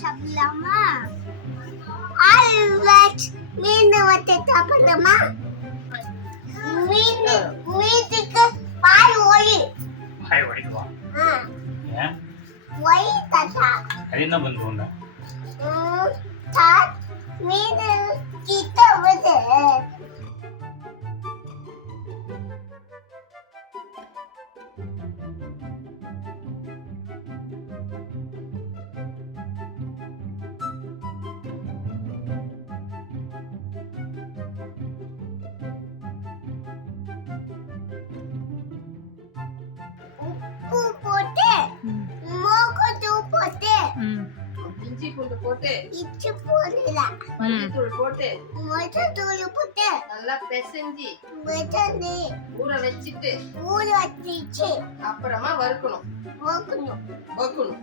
சாப்பிடலாமா? ஆல்வேஸ் மீன் வச்சு சாப்பிடலாமா? மீனுக்கு பால் ஓடி. பால் ஓடிக்குவா? ஏன்? ஒய் தாத்தா. அது என்ன பண்ணுவோம்டா? தாத் மீன் கிட்ட வந்து. உப்பு போட்டு மோகத்தூள் போட்டு இஞ்சி பூண்டு போட்டு இஞ்சி போடல மல்லித்தூள் போட்டு மொச்சத்தூள் போட்டு நல்லா பிசைஞ்சு வெச்சனே ஊற வச்சிட்டு ஊற வச்சிச்சு அப்புறமா வறுக்கணும் போக்கணும் வறுக்கணும்